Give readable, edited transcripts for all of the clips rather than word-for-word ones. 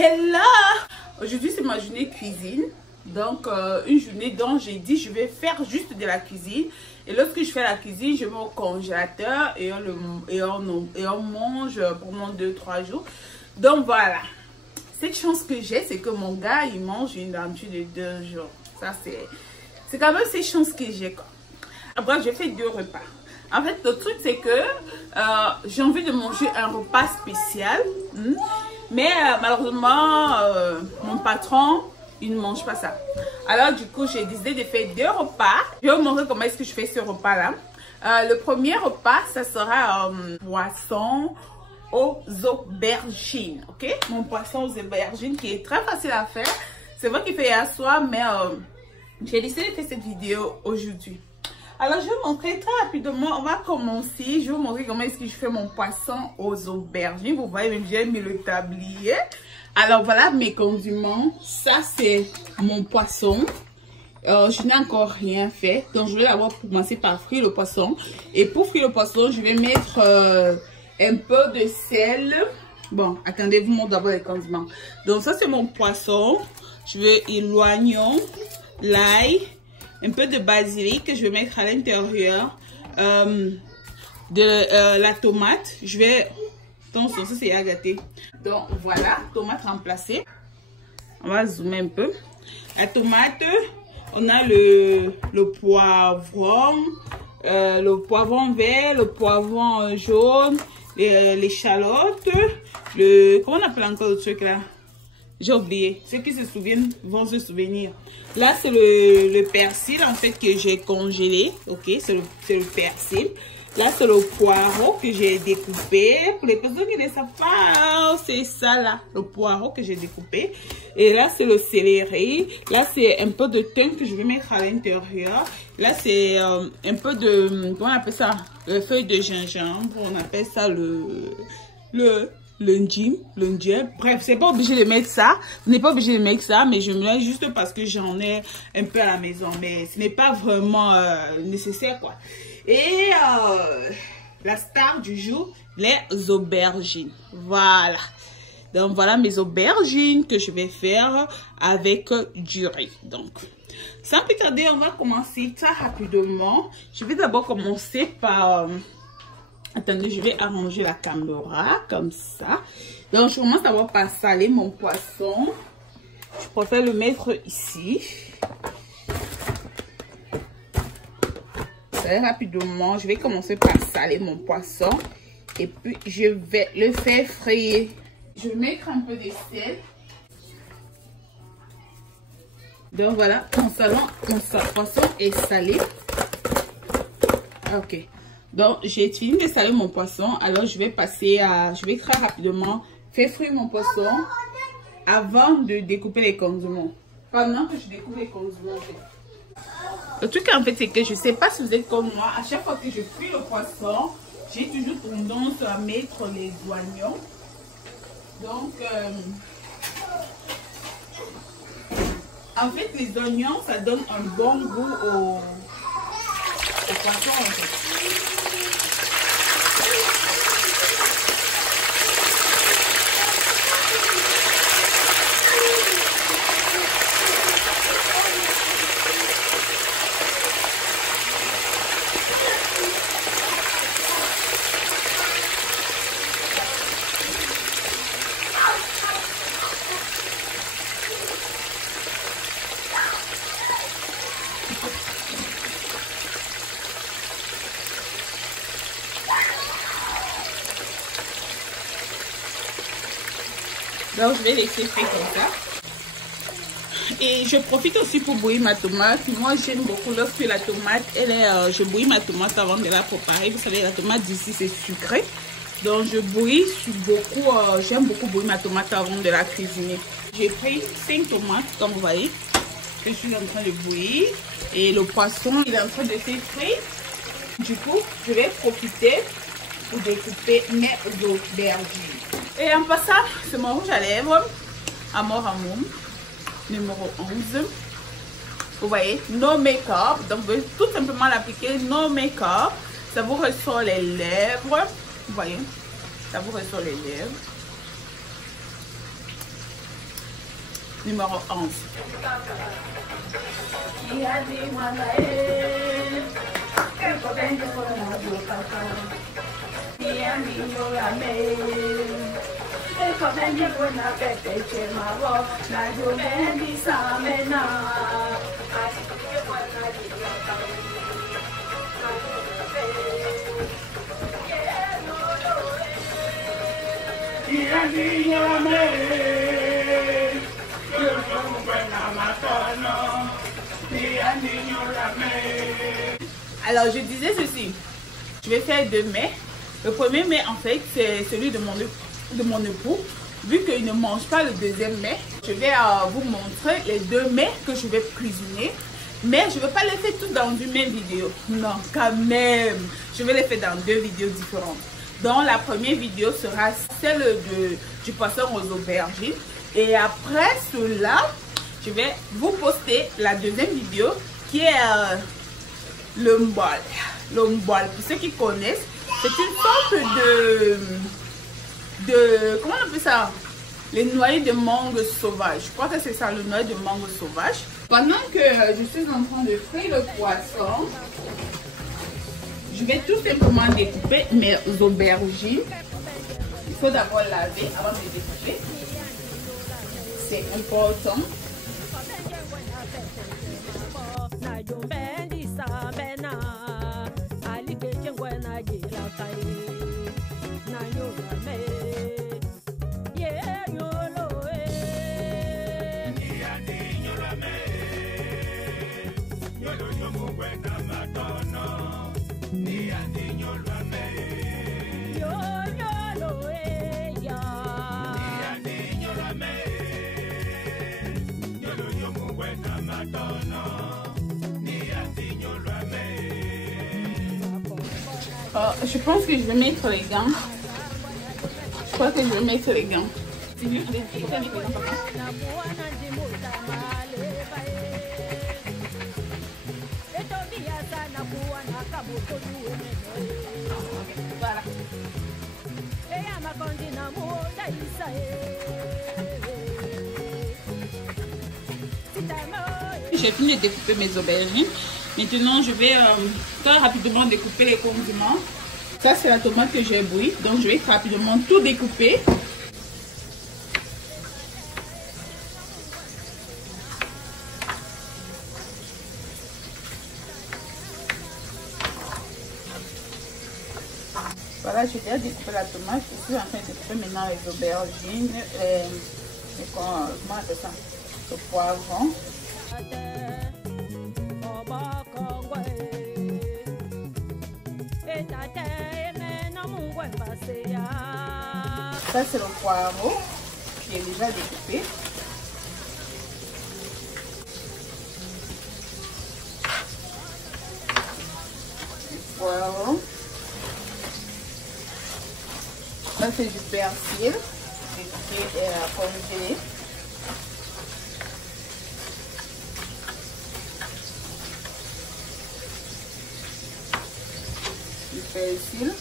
Hello! Aujourd'hui c'est ma journée cuisine. Donc une journée dont j'ai dit je vais faire juste de la cuisine. Et lorsque je fais la cuisine, je mets au congélateur et on mange pendant 2-3 jours. Donc voilà. Cette chance que j'ai, c'est que mon gars il mange une habitude de 2 jours. Ça c'est quand même cette chance que j'ai quoi. Après j'ai fait 2 repas. En fait le truc c'est que j'ai envie de manger un repas spécial. Mais malheureusement mon patron il ne mange pas ça. Alors du coup j'ai décidé de faire 2 repas. Je vais vous montrer comment est-ce que je fais ce repas là. Le premier repas ça sera poisson aux aubergines. Ok, mon poisson aux aubergines qui est très facile à faire. C'est vrai qu'il fait hier soir mais j'ai décidé de faire cette vidéo aujourd'hui. Alors, je vais vous montrer très rapidement. On va commencer. Je vais vous montrer comment est-ce que je fais mon poisson aux aubergines. Vous voyez, même j'ai mis le tablier. Alors, voilà mes condiments. Ça, c'est mon poisson. Je n'ai encore rien fait. Donc, je vais d'abord commencer par frire le poisson. Et pour frire le poisson, je vais mettre un peu de sel. Bon, attendez, vous montre d'abord les condiments. Donc, ça, c'est mon poisson. Je vais l'oignon, l'ail. Un peu de basilic que je vais mettre à l'intérieur, de la tomate. Je vais... Attention, ça c'est à gâter. Donc voilà, tomate remplacée. On va zoomer un peu. La tomate, on a le poivron, le poivron vert, le poivron jaune, l'échalote, comment on appelle encore le truc là? J'ai oublié. Ceux qui se souviennent vont se souvenir. Là, c'est le persil, en fait, que j'ai congelé. Ok, c'est le persil. Là, c'est le poireau que j'ai découpé. Pour les personnes qui ne savent pas, c'est ça, là. Le poireau que j'ai découpé. Et là, c'est le céleri. Là, c'est un peu de thym que je vais mettre à l'intérieur. Là, c'est un peu de... Comment on appelle ça? Feuille de gingembre. On appelle ça l'endive. Bref, c'est pas obligé de mettre ça. Vous n'êtes pas obligé de mettre ça, mais je me mets juste parce que j'en ai un peu à la maison. Mais ce n'est pas vraiment nécessaire, quoi. Et la star du jour, les aubergines. Voilà. Donc, voilà mes aubergines que je vais faire avec du riz. Donc, sans plus tarder, on va commencer très rapidement. Je vais d'abord commencer par... Attendez, je vais arranger la caméra comme ça. Donc, je commence d'abord par saler mon poisson. Je préfère le mettre ici. Très rapidement, je vais commencer par saler mon poisson. Et puis, je vais le faire frire. Je vais mettre un peu de sel. Donc, voilà, mon poisson est salé. Ok. Donc, j'ai fini de saler mon poisson. Alors, je vais passer à... Je vais très rapidement faire frire mon poisson avant de découper les condiments. Pendant que je découpe les condiments, en fait. Le truc, en fait, c'est que je ne sais pas si vous êtes comme moi. À chaque fois que je frire le poisson, j'ai toujours tendance à mettre les oignons. Donc, en fait, les oignons, ça donne un bon goût au poisson, en fait. Donc, je vais laisser faire comme ça. Et je profite aussi pour bouillir ma tomate. Moi, j'aime beaucoup lorsque la tomate, je bouillis ma tomate avant de la préparer. Vous savez, la tomate d'ici, c'est sucré. Donc, je bouillis beaucoup. J'aime beaucoup bouillir ma tomate avant de la cuisiner. J'ai pris 5 tomates, comme vous voyez, que je suis en train de bouillir. Et le poisson, il est en train de s'effrire. Du coup, je vais profiter pour découper mes aubergines. Et en passant, c'est mon rouge à lèvres, Amor Amour, numéro 11. Vous voyez, no make-up. Donc, vous pouvez tout simplement l'appliquer, no make-up. Ça vous ressort les lèvres. Vous voyez, ça vous ressort les lèvres. numéro 11. Alors je disais ceci, je vais faire 2 mets. Le premier mets en fait c'est celui de mon époux. Vu qu'il ne mange pas le deuxième mets, je vais vous montrer les 2 mets que je vais cuisiner. Mais je ne vais pas les faire tous dans une même vidéo. Non, quand même. Je vais les faire dans 2 vidéos différentes. Donc la première vidéo sera celle du poisson aux aubergines. Et après cela, je vais vous poster la deuxième vidéo qui est le mbol. Le mbol, pour ceux qui connaissent, c'est une sorte de comment on appelle ça? Les noyaux de mangue sauvage. Je crois que c'est ça, le noyau de mangue sauvage. Pendant que je suis en train de frire le poisson, je vais tout simplement découper mes aubergines. Il faut d'abord laver avant de découper. C'est important. Je pense que je vais mettre les gants. Je crois que je vais mettre les gants. Voilà. J'ai fini de découper mes aubergines. Maintenant, je vais très rapidement découper les condiments. Ça, c'est la tomate que j'ai bouillie. Donc, je vais rapidement tout découper. Voilà, j'ai déjà découpé la tomate. Je suis en train de découper maintenant les aubergines. Comment on appelle ça? Le poivron. Ça, c'est le poireau qui est déjà découpé. Le poireau. Ça, c'est du persil qui est congelé. Du persil.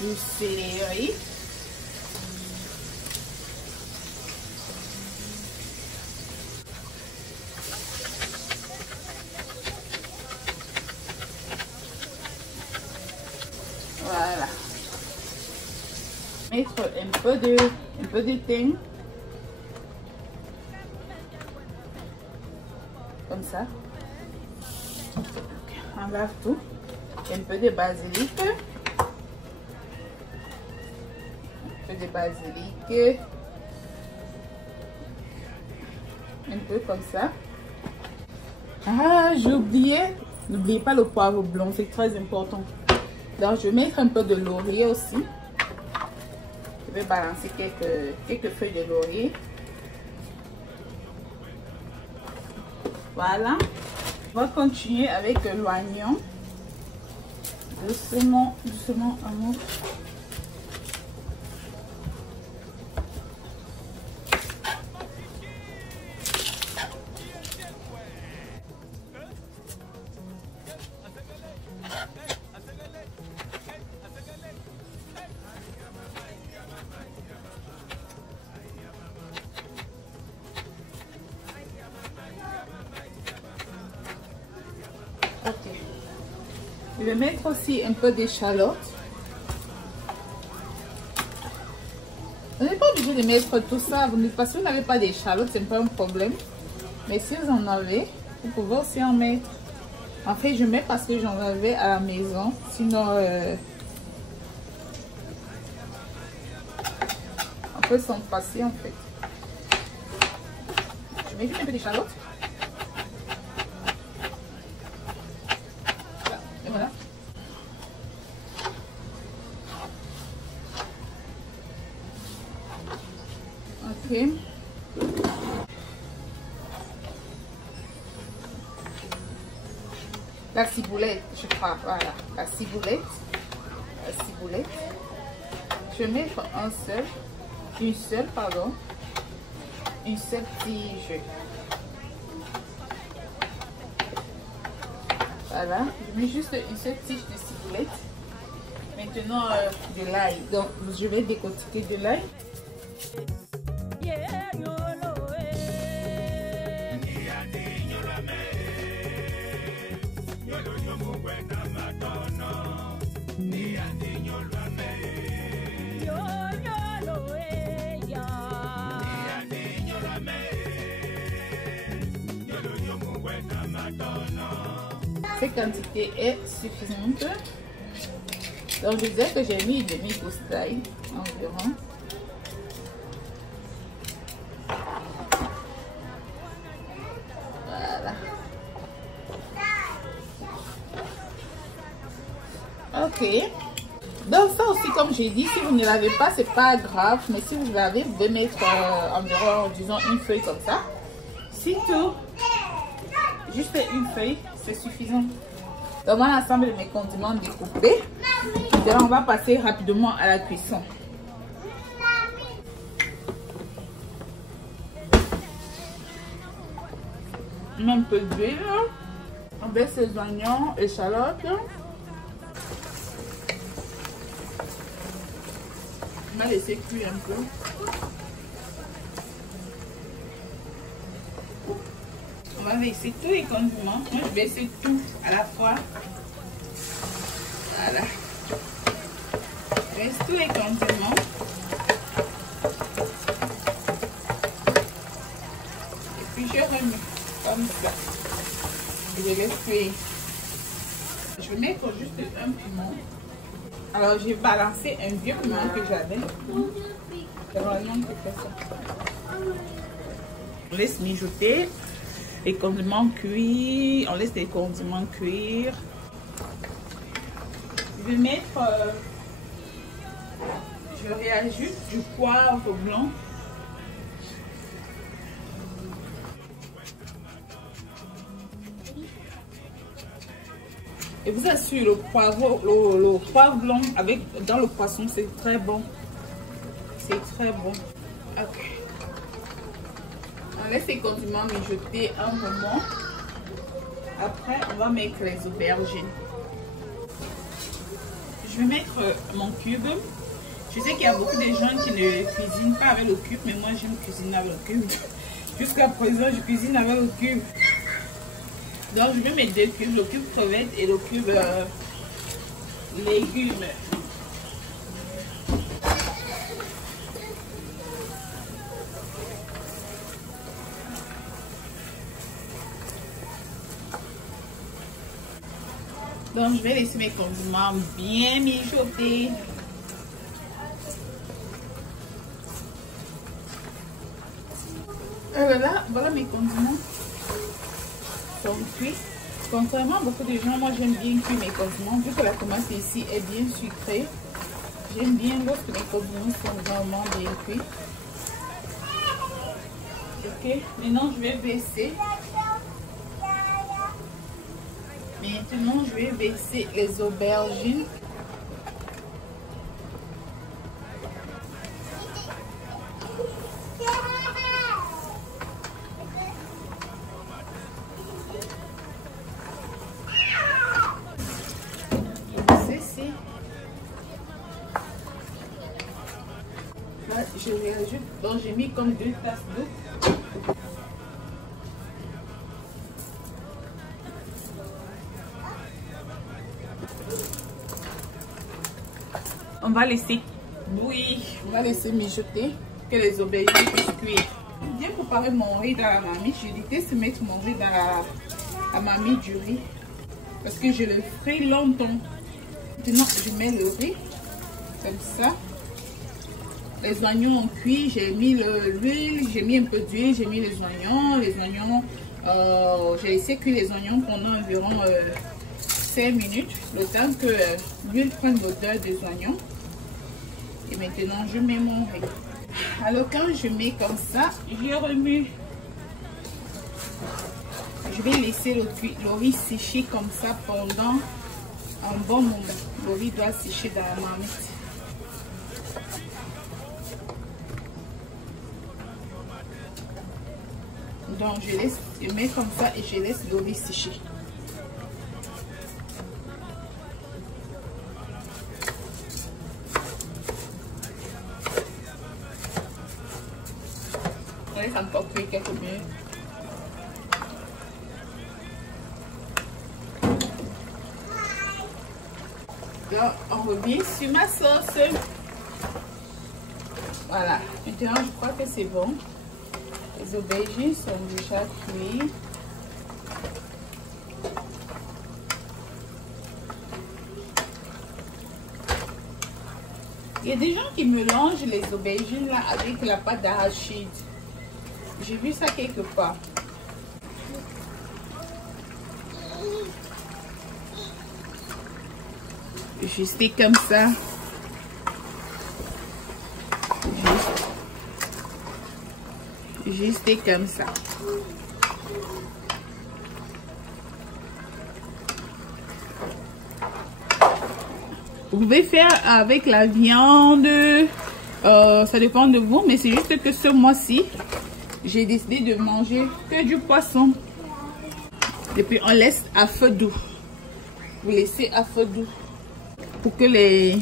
Du céleri. Voilà. Mettre un peu de thym. Comme ça. On lave tout. Un peu de basilic. De basilic, un peu comme ça. Ah, j'ai oublié, n'oubliez pas le poivre blanc, c'est très important. Donc je vais mettre un peu de laurier aussi. Je vais balancer quelques feuilles de laurier. Voilà, on va continuer avec l'oignon. Doucement, doucement, amour. Ok. Je vais mettre aussi un peu d'échalote. Vous n'êtes pas obligé de mettre tout ça parce que vous n'avez pas d'échalote, c'est pas un problème. Mais si vous en avez, vous pouvez aussi en mettre. En fait, je mets parce que j'en avais à la maison. Sinon, on peut s'en passer en fait. Je mets juste un peu d'échalote. Et voilà. Ok. La ciboulette, je crois, voilà, la ciboulette, je vais mettre une seule tige, voilà, je mets juste une seule tige de ciboulette. Maintenant de l'ail, donc je vais décortiquer de l'ail. Cette quantité est suffisante. Donc je disais que j'ai mis une demi-pouce d'ail environ. Voilà. Ok. Donc ça aussi, comme j'ai dit, si vous ne l'avez pas, c'est pas grave. Mais si vous l'avez, vous pouvez mettre environ, disons, une feuille comme ça. C'est tout. Juste une feuille, c'est suffisant. Donc voilà l'ensemble de mes condiments découpés. Et là, on va passer rapidement à la cuisson. On met un peu d'huile. On baisse les oignons, échalotes. On va laisser cuire un peu. On va laisser tous les condiments. Moi, je vais laisser tout à la fois. Voilà. Je laisse tous les condiments. Et puis, je remets comme ça. Et je laisse cuire. Je vais mettre juste un piment. Alors, j'ai balancé un vieux piment que j'avais. C'est vraiment que fait ça. On laisse mijoter. Les condiments cuits, on laisse les condiments cuire. Je vais mettre, je réajoute du poivre blanc. Et vous assure, le poivre blanc dans le poisson, c'est très bon. C'est très bon. Ok. On laisse les condiments mijoter un moment. Après, on va mettre les aubergines. Je vais mettre mon cube. Je sais qu'il y a beaucoup de gens qui ne cuisinent pas avec le cube, mais moi j'aime cuisiner avec le cube. Jusqu'à présent, je cuisine avec le cube. Donc, je vais mettre deux cubes, le cube crevette et le cube légumes. Donc, je vais laisser mes condiments bien mijoter. Voilà mes condiments sont cuits. Contrairement à beaucoup de gens, moi j'aime bien cuire mes condiments. Vu que la tomate ici est bien sucrée, j'aime bien lorsque mes condiments sont vraiment bien cuits. Ok, maintenant je vais baisser. Maintenant, je vais baisser les aubergines. Ceci. Là, je réajoute. Donc, j'ai mis comme 2 tasses d'eau. On va laisser bouillir. On va laisser mijoter, que les aubergines puissent cuire. J'ai bien préparé mon riz dans la marmite. Je déteste mettre mon riz dans la marmite du riz parce que je le frais longtemps. Maintenant, je mets le riz comme ça. Les oignons ont cuit, j'ai mis l'huile, j'ai mis un peu d'huile, j'ai mis les oignons. Les oignons, j'ai laissé cuire les oignons pendant environ 5 minutes, le temps que l'huile prenne l'odeur des oignons. Et maintenant, je mets mon riz. Alors, quand je mets comme ça, je remue. Je vais laisser le riz sécher comme ça pendant un bon moment. Le riz doit sécher dans la marmite. Donc je mets comme ça et je laisse le riz sécher. On laisse encore cuire quelques minutes. Donc on revient sur ma sauce. Voilà, maintenant je crois que c'est bon. Les aubergines sont déjà cuites. Il y a des gens qui mélangent les aubergines là avec la pâte d'arachide. J'ai vu ça quelque part. Juste comme ça. Juste comme ça. Vous pouvez faire avec la viande, ça dépend de vous, mais c'est juste que ce mois-ci, j'ai décidé de manger que du poisson. Et puis on laisse à feu doux. Vous laissez à feu doux pour que les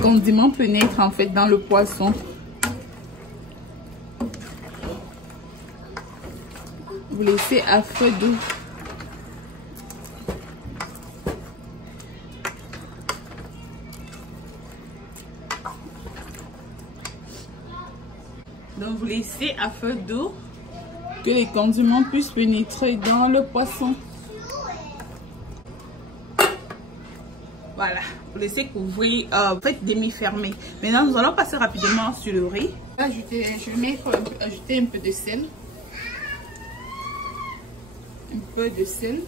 condiments pénètrent en fait dans le poisson. Vous laissez à feu doux. Donc vous laissez à feu doux que les condiments puissent pénétrer dans le poisson. Voilà, vous laissez couvrir, faites demi-fermé. Maintenant nous allons passer rapidement sur le riz. Je vais ajouter un peu de sel. Un peu de sel.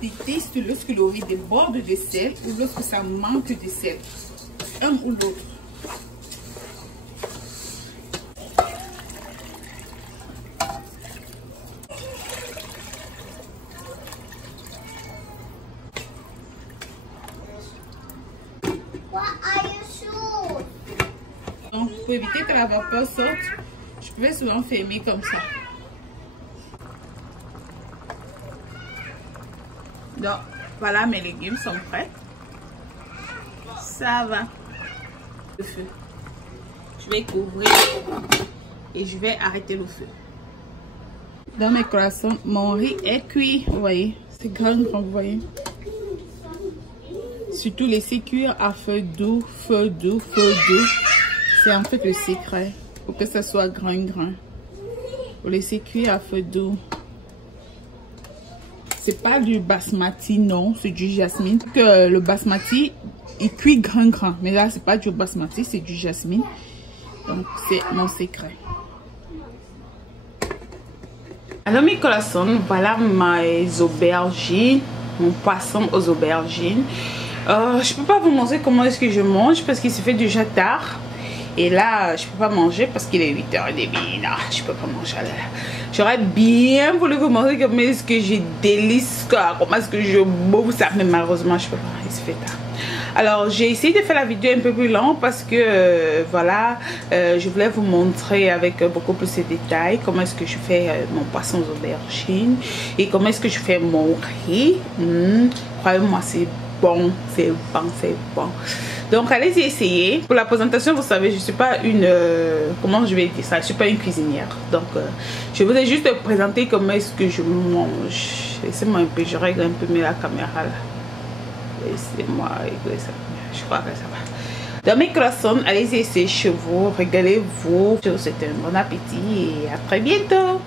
Déteste lorsque le riz déborde de sel ou lorsque ça manque de sel. Un ou l'autre. Donc pour éviter que la vapeur sorte, je vais souvent fermer comme ça. Donc voilà, mes légumes sont prêts. Ça va. Le feu. Je vais couvrir et je vais arrêter le feu. Dans mes croissants, mon riz est cuit. Vous voyez, c'est grand, vous voyez. Surtout laisser cuire à feu doux, feu doux, feu doux. C'est en fait le secret pour que ça soit grain. Vous laissez cuire à feu doux. C'est pas du basmati, non, c'est du jasmine. Que le basmati, il cuit grand. Mais là, c'est pas du basmati, c'est du jasmine. Donc, c'est mon secret. Alors, mes collations, voilà mes aubergines, mon poisson aux aubergines. Je peux pas vous montrer comment est-ce que je mange parce qu'il se fait déjà tard. Et là, je peux pas manger parce qu'il est 8h30. Non, je peux pas manger là. J'aurais bien voulu vous montrer comment est-ce que j'ai délice, comment est-ce que je bouffe ça. Mais malheureusement, je peux pas. Il se fait tard. Alors, j'ai essayé de faire la vidéo un peu plus longue parce que, voilà, je voulais vous montrer avec beaucoup plus de détails comment est-ce que je fais mon poisson aux aubergines et comment est-ce que je fais mon riz. Croyez-moi, c'est bon, c'est bon, c'est bon. Donc allez-y essayer. Pour la présentation, vous savez, je suis pas une comment je vais dire ça, je suis pas une cuisinière. Donc je vous ai juste présenté comment est-ce que je mange. Laissez-moi un peu, je règle un peu mieux la caméra là. Laissez-moi régler ça. Je crois que ça va. Dans mes croissants, allez essayer chez vous, régalez-vous. Je vous souhaite un bon appétit et à très bientôt.